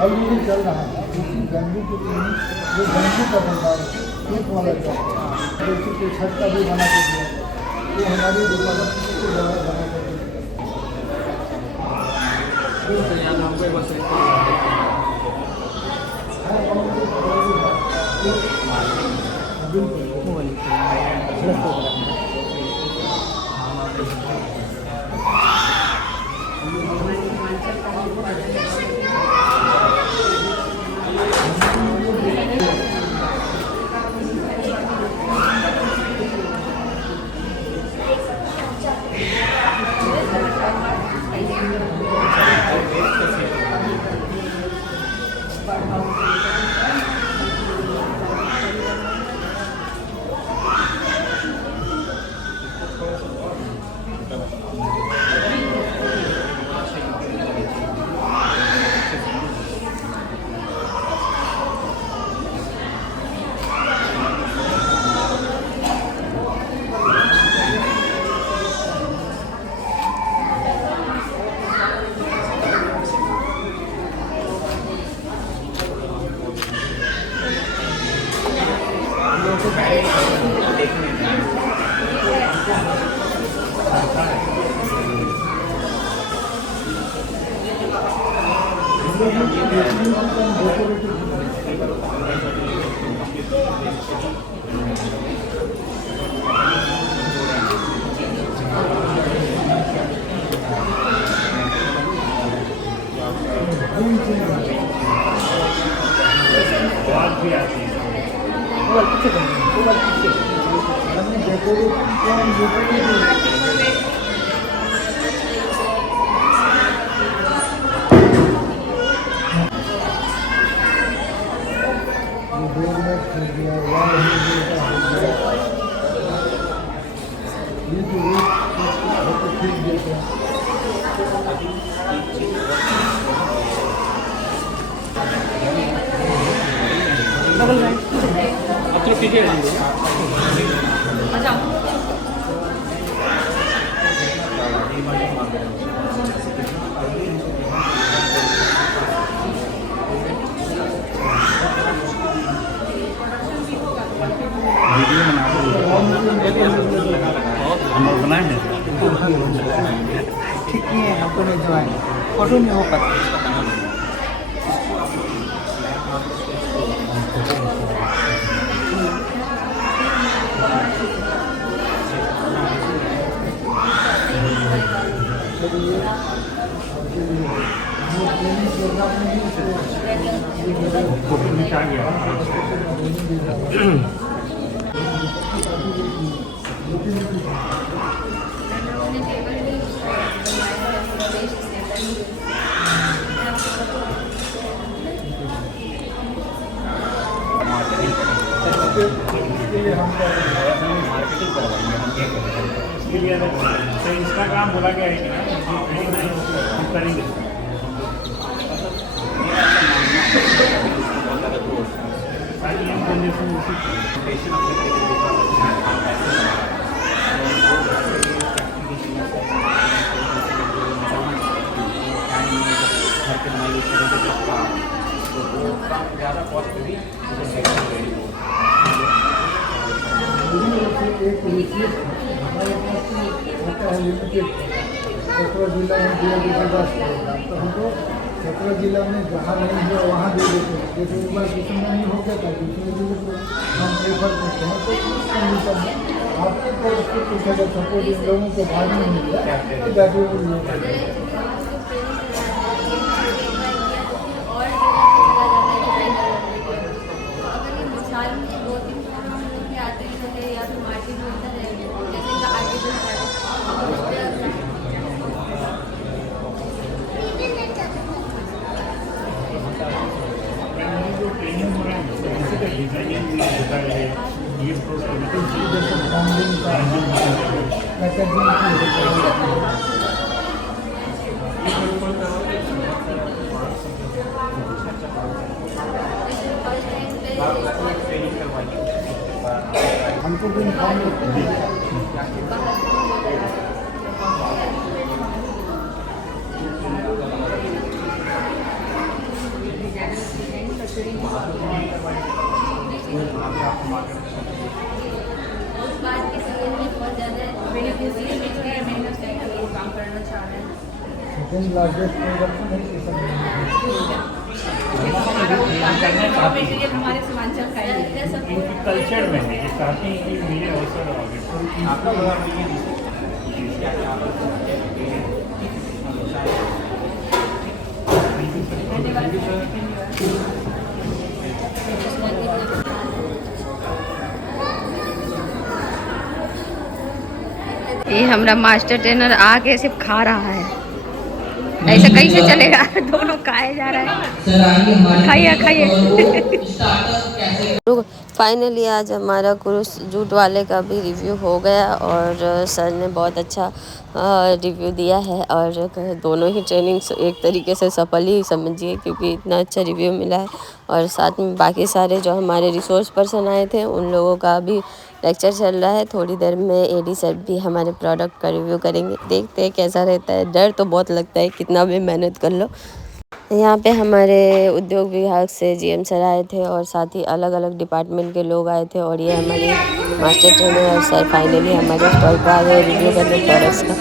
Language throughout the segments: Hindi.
अब ये चल रहा है गंदू के लिए जो गंदू का बंदा एक वाला जैसे कि छत का भी बना के दिया ये हमारी दुकान को बना ठीक नहीं है हमको नहीं जो है फोटो नहीं हो पाता फोटो निकाल गया मार्केटिंग करवाएंगे हम क्या करेंगे इसके लिए तो इंस्टाग्राम बोला गया है कि हम करेंगे ज़्यादा कॉस्ट भी एक लिखित हमारे पास होता है लिमिटेड 17 जिला में दिया जैसे 10 प्रोग्राम, तो हमको 17 जिला में जहाँ नहीं हुआ वहाँ दे देते हैं। जैसे एक बार किसी में नहीं हो गया था दूसरे जिले को हम प्रेफर करते हैं, तो इस कंडीशन में आपके तरफ से कुछ अगर सपोर्ट इन लोगों को भाग नहीं मिल रहा तो जाके वो लोग डिजाइनिंग भी होता है, ये प्रोसेस जैसे ब्रांडिंग का पैकेजिंग हमको भी सेकेंड लार्जेस्ट प्रोडक्शन है हमारे सीमांचल का है, कल्चर में है, चाहते हैं कि मेरे अवसर ये हमारा मास्टर ट्रेनर आके सिर्फ खा रहा है, ऐसा कैसे चलेगा? दोनों खाए जा रहा है, खाइए खाइए। फाइनली आज हमारा क्रूज जूट वाले का भी रिव्यू हो गया और सर ने बहुत अच्छा रिव्यू दिया है और दोनों ही ट्रेनिंग्स एक तरीके से सफल ही समझिए, क्योंकि इतना अच्छा रिव्यू मिला है। और साथ में बाकी सारे जो हमारे रिसोर्स पर्सन आए थे उन लोगों का भी लेक्चर चल रहा है। थोड़ी देर में एडी सर भी हमारे प्रोडक्ट का रिव्यू करेंगे, देखते हैं कैसा रहता है। डर तो बहुत लगता है कितना भी मेहनत कर लो। यहाँ पे हमारे उद्योग विभाग से जीएम सर आए थे और साथ ही अलग अलग डिपार्टमेंट के लोग आए थे और ये हमारे मास्टर ट्रेनर और सर फाइनली हमारे स्टॉल पर आ गए रिव्यू करने प्रोडक्ट्स का।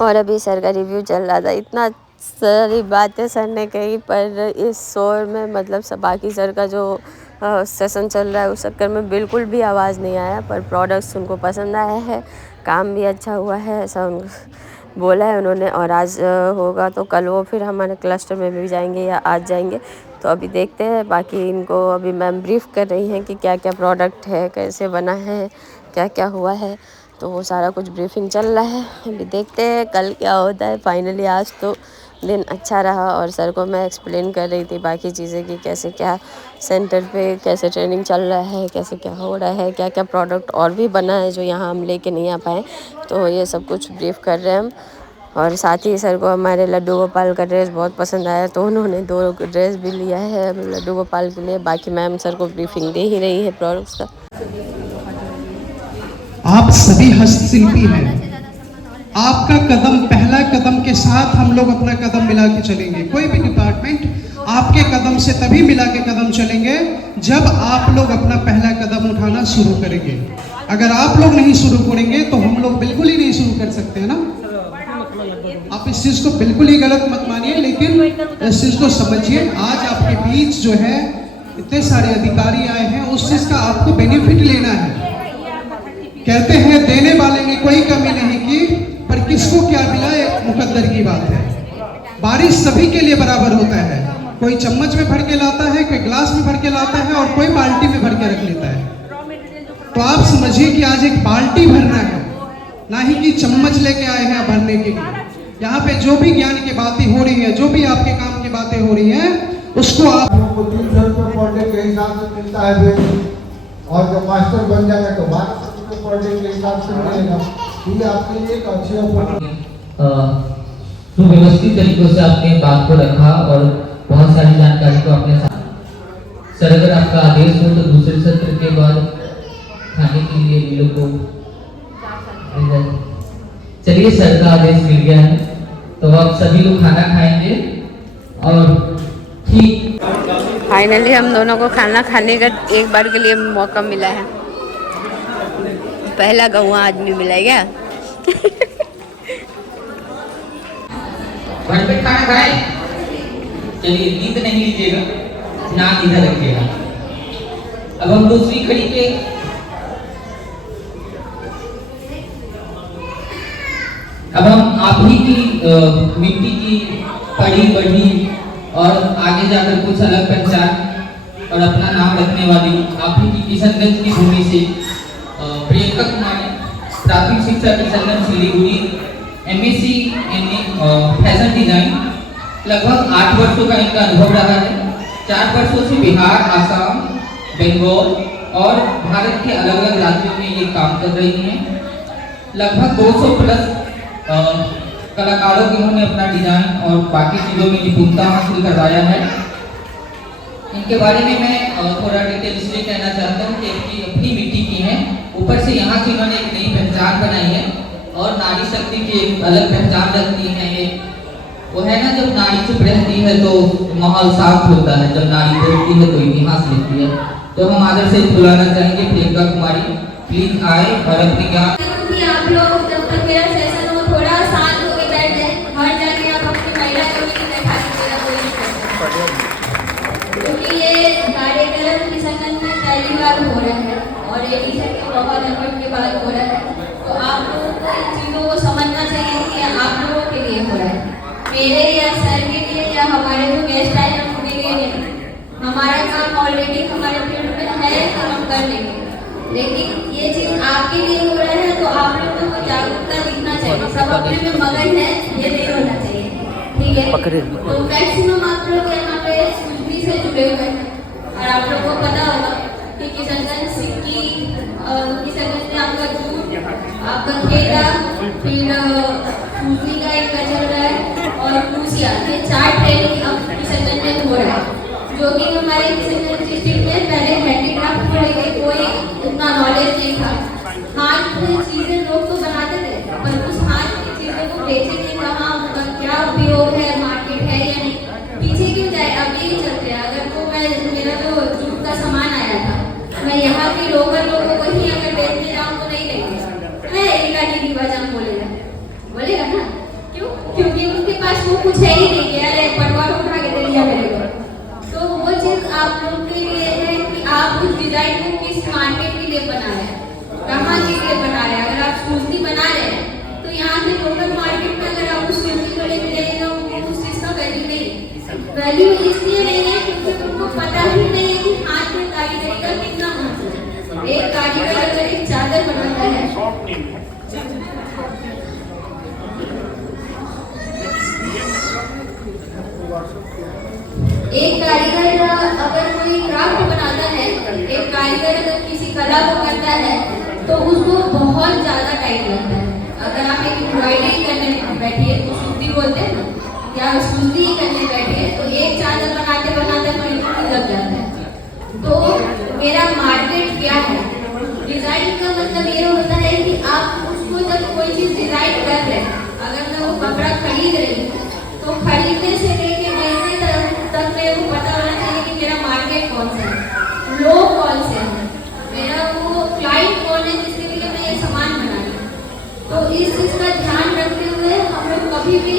और अभी सर का रिव्यू चल रहा था, इतना सारी बातें सर ने कही पर इस शोर में मतलब सब बाकी सर का जो सेशन चल रहा है उस चक्कर में बिल्कुल भी आवाज़ नहीं आया। पर प्रोडक्ट्स उनको पसंद आया है, काम भी अच्छा हुआ है ऐसा बोला है उन्होंने। और आज होगा तो कल वो फिर हमारे क्लस्टर में भी जाएंगे या आज जाएंगे, तो अभी देखते हैं। बाकी इनको अभी मैम ब्रीफ कर रही हैं कि क्या क्या प्रोडक्ट है, कैसे बना है, क्या क्या हुआ है, तो वो सारा कुछ ब्रीफिंग चल रहा है। अभी देखते हैं कल क्या होता है। फाइनली आज तो दिन अच्छा रहा और सर को मैं एक्सप्लेन कर रही थी बाकी चीज़ें कि कैसे क्या सेंटर पे कैसे ट्रेनिंग चल रहा है, कैसे क्या हो रहा है, क्या क्या प्रोडक्ट और भी बना है जो यहाँ हम लेके नहीं आ पाए, तो ये सब कुछ ब्रीफ कर रहे हैं हम। और साथ ही सर को हमारे लड्डू गोपाल का ड्रेस बहुत पसंद आया तो उन्होंने 2 ड्रेस भी लिया है लड्डू गोपाल के लिए। बाकी मैम सर को ब्रीफिंग दे ही रही है प्रोडक्ट्स का। आप सभी हस्तशिल्पी हैं, आपका कदम पहला कदम के साथ हम लोग अपना कदम मिला के चलेंगे। कोई भी डिपार्टमेंट आपके कदम से तभी मिला के कदम चलेंगे जब आप लोग अपना पहला कदम उठाना शुरू करेंगे। अगर आप लोग नहीं शुरू करेंगे तो हम लोग बिल्कुल ही नहीं शुरू कर सकते हैं ना। आप इस चीज को बिल्कुल ही गलत मत मानिए, लेकिन इस चीज को समझिए। आज आपके बीच जो है इतने सारे अधिकारी आए हैं, उस चीज का आपको बेनिफिट लेना है। कहते हैं देने वाले ने कोई कमी नहीं की, पर किसको क्या मिला एक मुकद्दर की बात है। बारिश सभी के लिए बराबर होता है, कोई चम्मच में भर के लाता है, कोई ग्लास में भर के लाता है और कोई बाल्टी में भर के रख लेता है। तो आप समझिए कि आज एक बाल्टी भरना है, ना ही कि चम्मच लेके आए हैं भरने के लिए। यहाँ पे जो भी ज्ञान की बातें हो रही है, जो भी आपके काम की बातें हो रही है, उसको आप 300 रुपये पर डे के हिसाब से मिलता है और जब मास्टर बन जाएगा तो 1200 रुपये पर डे के हिसाब से मिलेगा। ये आपके लिए एक अच्छी सुव्यवस्थित तरीकों से आपने बात को रखा और बहुत सारी जानकारी को अपने साथ। सर अगर आपका आदेश हो तो दूसरे सत्र के बाद खाने के लिए इन लोग को। चलिए सर का आदेश मिल गया है तो अब सभी लोग खाना खाएंगे और ठीक। फाइनली हम दोनों को खाना खाने का एक बार के लिए मौका मिला है। पहला गौवा आदमी मिला है क्या? भरपेट खाना खाए। चलिए नींद नहीं लीजिएगा, नाक इधर रखिएगा। अब हम दूसरी कड़ी के अब हम आप ही की मिट्टी की पड़ी बढ़ी और आगे जाकर कुछ अलग पहचान और अपना नाम रखने वाली आप ही की किशनगंज की भूमि से प्रियंका कुमारी, प्राथमिक शिक्षा Kishanganj Siliguri, MSc fashion design. लगभग 8 वर्षों का इनका अनुभव रहा है। 4 वर्षों से बिहार, आसाम, बंगाल और भारत के अलग अलग राज्यों में ये काम कर रही हैं। लगभग 200 प्लस कलाकारों के उन्होंने अपना डिजाइन और बाकी चीज़ों में निपुणता हासिल करवाया है। इनके बारे में मैं थोड़ा डिटेल इसलिए कहना चाहता हूँ कि अपनी मिट्टी की है, ऊपर से यहाँ से इन्होंने एक नई पहचान बनाई है और नारी शक्ति की एक अलग पहचान रखती है। ये वो है ना, जब नारी चुप रहती है तो माहौल साफ होता है, जब नारी बोलती है तो इतिहास लिखती है। तो हम आदर से बुलाना चाहेंगे प्रियंका कुमारी, प्लीज आए और अपने ज्ञान। आप लोग जब तक मेरा सेशन हो थोड़ा शांत होकर बैठ जाए, हर जाके आप अपनी महिला कभी नहीं बैठा दीजिएगा कोई नहीं, क्योंकि ये कार्यक्रम किशनगंज में पहली बार हो रहा है और ये टीचर के बहुत एफर्ट के बाद हो रहा है। तो आप लोगों को इन चीज़ों को समझना चाहिए कि आप लोगों के लिए हो रहा है, मेरे या सर के लिए या हमारे जो गेस्ट आए हैं उनके लिए नहीं। हमारा काम ऑलरेडी हमारे फील्ड में है तो हम कर लेंगे, लेकिन ये चीज़ आपके लिए हो रहा है तो आप लोगों को जागरूकता दिखना चाहिए। सब अपने में मगन है, ये नहीं होना चाहिए, ठीक है? तो मैक्सिमम आप लोग यहाँ पे सूचनी से जुड़े हुए हैं और आप लोगों को पता होगा कि किशनगंज किशनगंज में आपका जूट, आपका खेड़ा, फिर सूचनी का एक चल रहा है और क्रूसिया, ये 4 ट्रेनिंग अब किशनगंज में हो रहा है, जो कि हमारे किशनगंज डिस्ट्रिक्ट में पहले हैंडीक्राफ्ट को लेकर कोई उतना नॉलेज नहीं था। हाथ से चीजें लोग तो बनाते थे, पर उस हाथ की चीजों को बेचेंगे कहाँ, उनका क्या उपयोग है, मार्केट है या नहीं, पीछे क्यों जाए? अब यही चलते हैं। अगर तो मेरा जो जूट का सामान आया था, मैं यहाँ के लोकल लोगों को ही अगर बेचने जाऊँ तो नहीं लेंगे, मैं एरिका डी वजन बोलेगा ना, क्यों? क्योंकि उनके पास वो कुछ है ही नहीं है, अरे पटवार उठा के दे दिया मेरे को। तो वो चीज़ आप लोग के लिए है कि आप उस डिजाइन को किस मार्केट के लिए बना रहे हैं, कहाँ के लिए बना रहे हैं। अगर आप सूजनी बना रहे हैं तो यहाँ से लोकल मार्केट में अगर आप उस सूजनी को लेकर जाइएगा उनको उस चीज़ का वैल्यू नहीं है। वैल्यू इसलिए नहीं है क्योंकि उनको पता ही नहीं है कि हाथ में कारीगरी का कितना महत्व है। एक कारीगर अगर एक चादर बनाता है, एक कारीगर अगर कोई क्राफ्ट बनाता है, एक कारीगर अगर किसी कला को करता है तो उसको बहुत ज़्यादा टाइम लगता है। अगर आप एक एम्ब्रॉयडरी करने बैठिए तो सूती बोलते हैं ना, या सूती करने बैठिए तो एक चादर बनाते बनाते महीनों लग जाता है। तो मेरा मार्केट क्या है? डिज़ाइन का मतलब ये होता है कि आप उसको जब कोई चीज़ डिज़ाइन कर रहे हैं, अगर मैं वो कपड़ा खरीद रही हूँ तो खरीदने से लेके बेचने तक मेरे को पता होना चाहिए कि मेरा मार्केट कौन सा है, लोग कौन से हैं, मेरा वो क्लाइंट कौन है जिसके लिए मैं ये सामान बना रही हूँ। तो इस चीज़ का ध्यान रखते हुए हम लोग कभी भी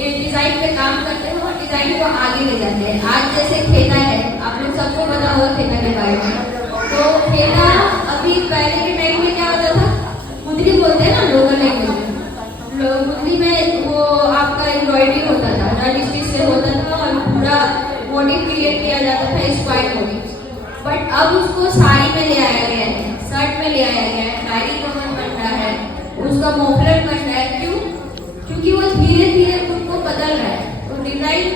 ये डिज़ाइन पे काम करते हैं और डिज़ाइन को आगे ले जाते हैं। आज जैसे खेता है, आप लोग सबको पता होगा खेता के बारे में। तो खेता अभी पहले के टाइम में क्या होता था, मुंदरी बोलते हैं ना लोकल लैंग्वेज में, मुंदरी में वो आपका एम्ब्रॉयडरी होता था, रन स्टिच से होता था और पूरा मोटिव क्रिएट किया जाता था, स्क्वायर मोटिव। बट अब उसको साड़ी में ले आया गया है, शर्ट में ले आया गया है, डायरी कवर बन रहा है, उसका मोफलर बन रहा है। क्यों? क्योंकि वो धीरे धीरे खुद को बदल रहा है। तो डिजाइन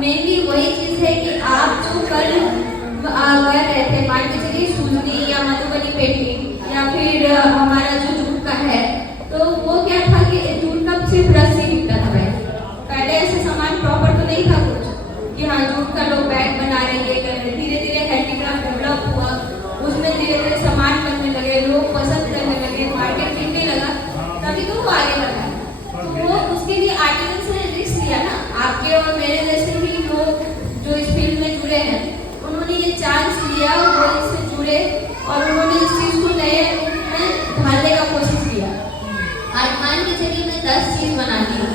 मेनली वही चीज़ है कि आप जो कर रहे थे, मान के चलिए सूजनी या मधुबनी पेंटिंग या फिर हमारा जो जूट का है, तो वो क्या था कि जूट का सिर्फ रस्सी दिखता था। पहले ऐसे सामान प्रॉपर तो नहीं था कुछ कि हाँ जूट का लोग बैग बना रहे, ये कर रहे। धीरे धीरे हैंडीक्राफ्ट डेवलप हुआ, उसमें धीरे धीरे सामान बनने लगे, किया वो इससे जुड़े और उन्होंने इस चीज़ को नए रूप में ढालने का कोशिश किया। आज मान के चलिए मैं 10 चीज़ बनाती हूँ,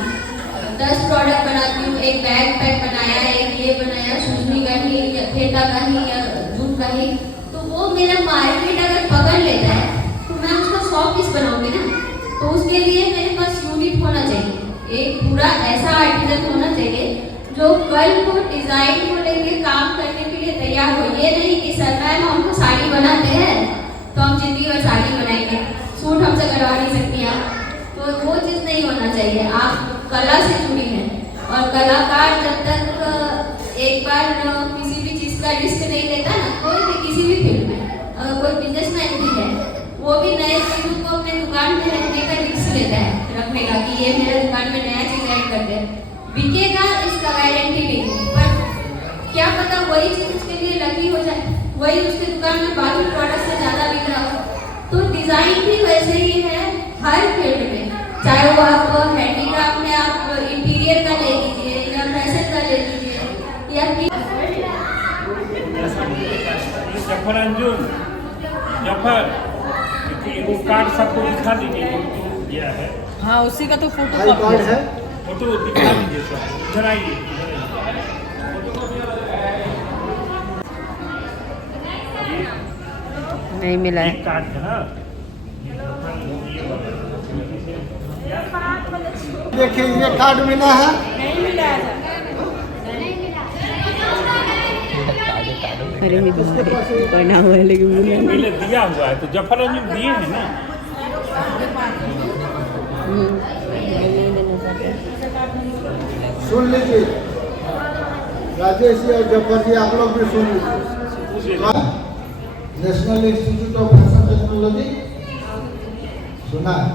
10 प्रोडक्ट बनाती हूँ, एक बैग पैक बनाया, एक ये बनाया सूजनी का ही या फेटा का ही या जूट का ही, तो वो मेरा मार्केट अगर पकड़ लेता है तो मैं उसका 100 पीस बनाऊंगी ना। तो उसके लिए मेरे पास यूनिट होना चाहिए, एक पूरा ऐसा आर्टिजन होना चाहिए जो कल को डिजाइन को लेके काम करने के लिए तैयार हो। ये नहीं कि सर मैम हमको साड़ी बनाते हैं तो हम जिंदगी भर साड़ी बनाएंगे, सूट हमसे करवा नहीं सकती आप, तो वो चीज़ नहीं होना चाहिए। आप कला से जुड़ी हैं और कलाकार जब तक एक बार किसी भी चीज़ का रिस्क नहीं लेता ना, कोई भी किसी भी फील्ड में, अगर कोई बिजनेसमैन भी है वो भी नए चीज़ों को अपने दुकान में रखने का रिस्क लेता है, रखने का कि ये मेरे दुकान में नया चीज़ ऐड करते हैं, बिकेगा इसका गारंटी नहीं है, पर क्या पता वही चीज़ उसके लिए लकी हो जाए, वही उसके दुकान में बाकी प्रोडक्ट से ज़्यादा बिक रहा हो। तो डिज़ाइन भी वैसे ही है हर फील्ड में, चाहे वो आप हैंडीक्राफ्ट में आप इंटीरियर का ले लीजिए या फैशन का ले लीजिए या जफर अंजुम जफर वो कार्ड सबको दिखा दीजिए दिया है। हाँ उसी का तो फोटो आई कार्ड है, फोटो दिखा दीजिए सर, इधर आइए। नहीं मिला है। कार्ड है ना, देखिए ये कार्ड मिला है, अरे मैं बना हुआ है लेकिन मिला नहीं। पहले दिया हुआ है तो जफर अंजुम दिए हैं ना। सुन लीजिए राजेश जी और जफर जी, आप लोग भी सुन लीजिए। National institute of fashion technology सुना है?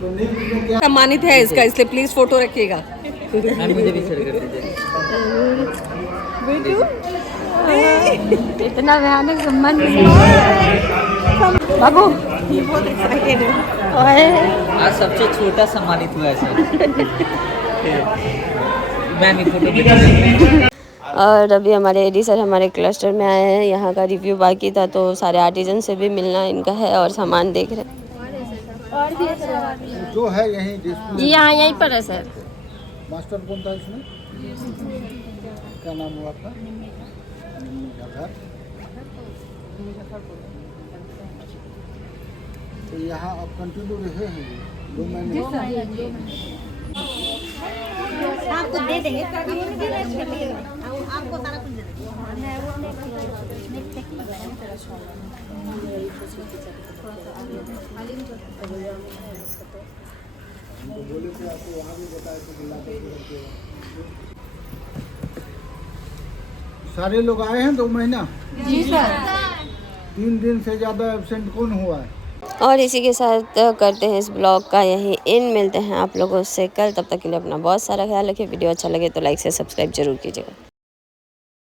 तो नीट में क्या सम्मानित है इसका, इसलिए प्लीज फोटो रखिएगा। मुझे भी शेयर कर दीजिए। इतना भयानक सम्मान बाबू बहुत एक्साइटेड है। आज सबसे छोटा सम्मानित हुआ है सर। मैं भी फोटो। और अभी हमारे एडी सर हमारे क्लस्टर में आए हैं, यहाँ का रिव्यू बाकी था तो सारे आर्टिजन से भी मिलना इनका है और सामान देख रहे हैं। जो है यही डिस्प्ले जी हाँ यहीं पर है सर। मास्टर कौन था इसमें? क्या नाम हुआ आपका? घर। तो यहाँ आप कंटिन्यू रहे हैं 2 महीने? आपको दे देंगे, आपको सारा कुछ दे बोले थे आपको, वहाँ भी बताया था। सारे लोग आए हैं 2 महीना? जी सर। 3 दिन से ज़्यादा एब्सेंट कौन हुआ है? और इसी के साथ करते हैं इस ब्लॉग का यहीं इन, मिलते हैं आप लोगों से कल, तब तक के लिए अपना बहुत सारा ख्याल रखिए। वीडियो अच्छा लगे तो लाइक से सब्सक्राइब जरूर कीजिएगा।